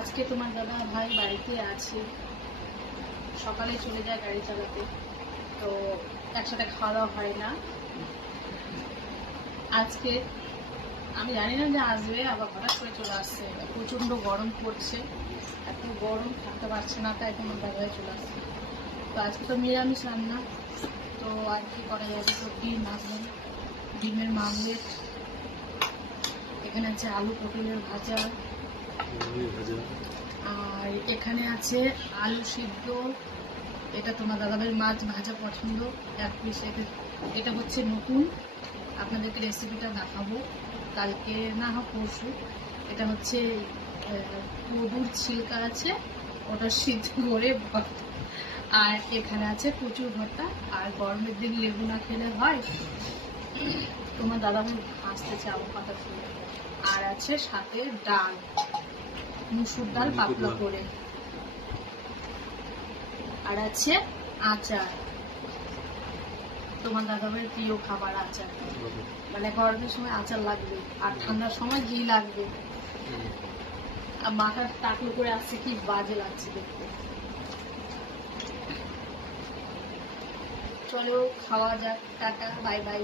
আজকে তোমার দাদা ভাই বাড়িতে আছে, সকালে চলে যায় গাড়ি চালাতে, তো একসাথে খাওয়া দাওয়া হয় না আজকে। আমি জানি না যে আসবে, আবার হঠাৎ করে চলে আসছে। প্রচণ্ড গরম পড়ছে, এত গরম থাকতে পারছে না, তাই তোমার দাদা ভাই চলে আসছে। তো আজকে তো নিরামিষ রান্না, তো আর কি করা যাবে, তো ডিম আসবেন, ডিমের মামলেট, এখানে আছে আলু পটলের ভাজা, আর এখানে আছে আলু সিদ্ধ। এটা তোমার দাদাভাইয়ের মাছ ভাজা পছন্দ, এক পিস। এটা হচ্ছে নতুন, আপনাদেরকে রেসিপিটা দেখাবো কালকে না হোক পরশু। এটা হচ্ছে কদুর ছিলকা আছে, ওটা সিদ্ধ করে ভর্তা। আর এখানে আছে প্রচুর ভর্তা, আর গরমের দিন লেবু না খেলে হয়। তোমার দাদাভাই হাসতেছে আলু পাতা ফুলে। আর আছে সাথে ডাল, মুসুর ডাল পাতলা করে। আর আছে আচার, তোমার দাদাভাইয়ের প্রিয় খাবার আচার, মানে গরমের সময় আচার লাগবে, আর ঠান্ডার সময় ঘি লাগবে। আর মাথার টাকলো করে আসছে, কি বাজে লাগছে দেখতে। চলো খাওয়া যাক, টাটা, বাই বাই।